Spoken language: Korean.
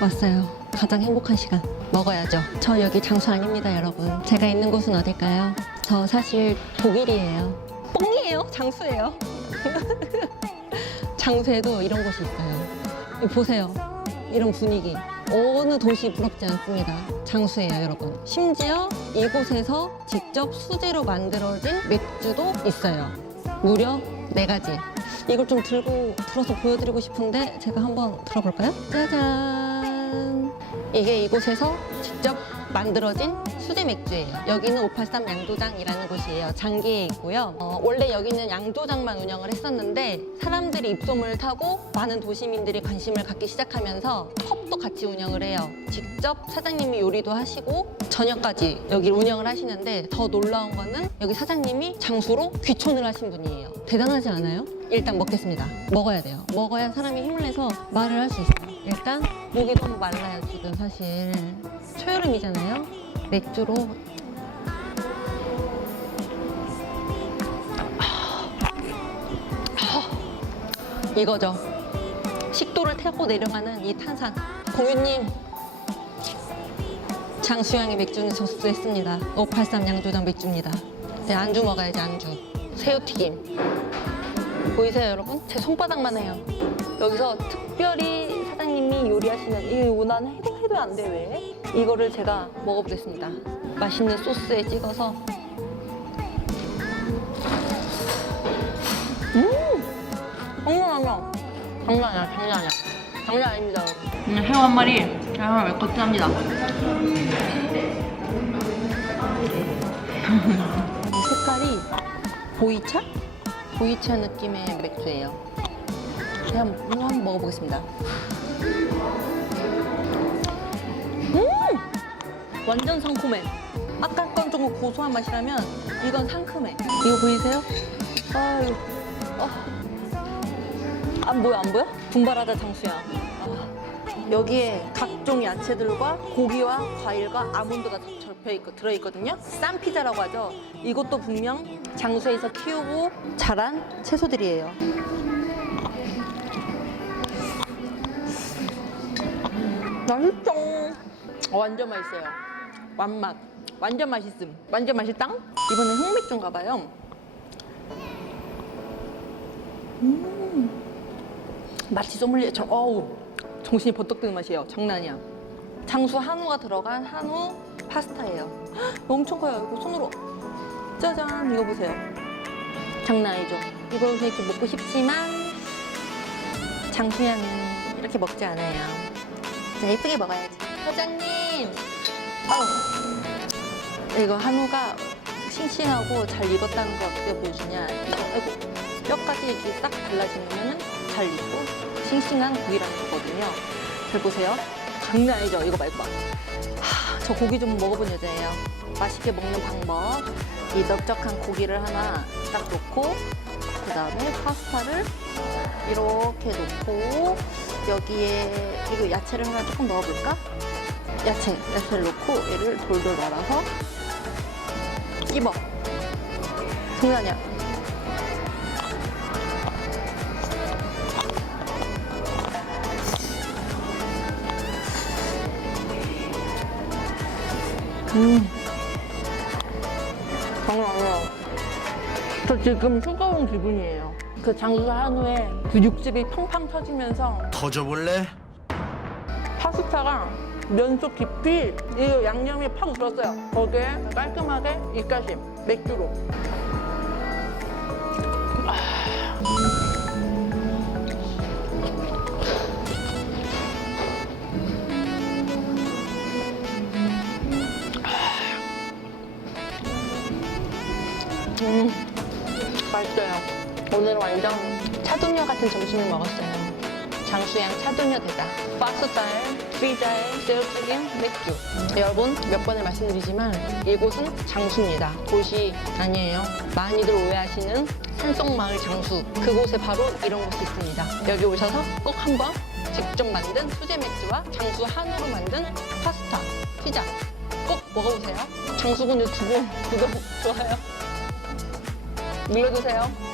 왔어요. 가장 행복한 시간. 먹어야죠. 저 여기 장수 아닙니다, 여러분. 제가 있는 곳은 어딜까요? 저 사실 독일이에요. 뽕이에요. 장수예요. 장수에도 이런 곳이 있어요. 보세요. 이런 분위기. 어느 도시 부럽지 않습니다. 장수예요, 여러분. 심지어 이곳에서 직접 수제로 만들어진 맥주도 있어요. 무려 네 가지. 이걸 좀 들고 들어서 보여드리고 싶은데 제가 한번 들어볼까요? 짜잔. 이게 이곳에서 직접 만들어진 수제 맥주예요. 여기는 583 양조장이라는 곳이에요. 장기에 있고요. 어, 원래 여기는 양조장만 운영을 했었는데 사람들이 입소문을 타고 많은 도시민들이 관심을 갖기 시작하면서 펍도 같이 운영을 해요. 직접 사장님이 요리도 하시고 저녁까지 여기를 운영을 하시는데 더 놀라운 거는 여기 사장님이 장수로 귀촌을 하신 분이에요. 대단하지 않아요? 일단 먹겠습니다. 먹어야 돼요. 먹어야 사람이 힘을 내서 말을 할 수 있어요. 일단 목이 너무 말라요 지금 사실 초여름이잖아요. 맥주로 이거죠. 식도를 타고 내려가는 이 탄산. 공유님, 장수양의 맥주는 접수했습니다. 583 양조장 맥주입니다. 네, 안주 먹어야지, 안주. 새우튀김. 보이세요, 여러분? 제 손바닥만 해요. 여기서 특별히 사장님이 요리하시는 이 원한 해도 해도 안 돼, 왜? 이거를 제가 먹어보겠습니다. 맛있는 소스에 찍어서. 음! 장난 아니야. 장난 아니야, 장난 아니야. 장난 아닙니다. 음, 새우 한 마리, 아, 매콤합니다. 이 색깔이 보이차? 보이차 느낌의 맥주예요. 제가 한번, 한번 먹어보겠습니다. 음! 완전 상큼해. 아까 건 조금 고소한 맛이라면 이건 상큼해. 이거 보이세요? 아유, 아. 안 보여, 안 보여? 분발하다 장수야. 아. 여기에 각종 야채들과 고기와 과일과 아몬드가 접혀 있고 들어 있거든요. 쌈 피자라고 하죠. 이것도 분명 장수에서 키우고 자란 채소들이에요. 맛있죠? 어, 완전 맛있어요. 완맛. 완전 맛있음. 완전 맛있당? 이번엔 흑맥주인가 봐요. 음. 마치 소믈리에 저 어우 정신이 버떡 드는 맛이에요. 장난 아니야. 장수 한우가 들어간 한우 파스타예요. 헉, 엄청 커요. 이거 손으로 짜잔 이거 보세요. 장난 아니죠. 이걸 이렇게 먹고 싶지만 장수양은 이렇게 먹지 않아요. 자 예쁘게 먹어야지. 사장님. 아우. 이거 한우가 싱싱하고 잘 익었다는 걸 어떻게 보여주냐. 이거 아이고 뼈까지 이렇게 싹 발라지면은 잘 익고 싱싱한 고기라는 거거든요. 잘 보세요. 장난 아니죠? 이거 말고. 하, 저 고기 좀 먹어본 여자예요. 맛있게 먹는 방법. 이 넓적한 고기를 하나 딱 놓고 그 다음에 파스타를 이렇게 놓고 여기에 이거 야채를 하나 조금 넣어볼까? 야채, 야채를 넣고 얘를 돌돌 말아서 씹어. 장난 아니야. 음. 장난 아니야. 저 지금 뜨거운 기분이에요. 그 장수 한우에 그 육즙이 팡팡 터지면서 터져볼래? 파스타가 면속 깊이 이 양념이 팍 들었어요. 거기에 깔끔하게 입가심 맥주로. 음, 맛있어요. 오늘 완전 차도녀 같은 점심을 먹었어요. 장수양 차도녀 되다. 파스타에 피자에 새우튀김 맥주. 여러분 몇 번을 말씀드리지만 이곳은 장수입니다. 도시 아니에요. 많이들 오해하시는 산속마을 장수. 그곳에 바로 이런 곳이 있습니다. 여기 오셔서 꼭 한번 직접 만든 수제 맥주와 장수 한우로 만든 파스타, 피자 꼭 먹어보세요. 장수군 유튜브 구독, 좋아요 눌러주세요.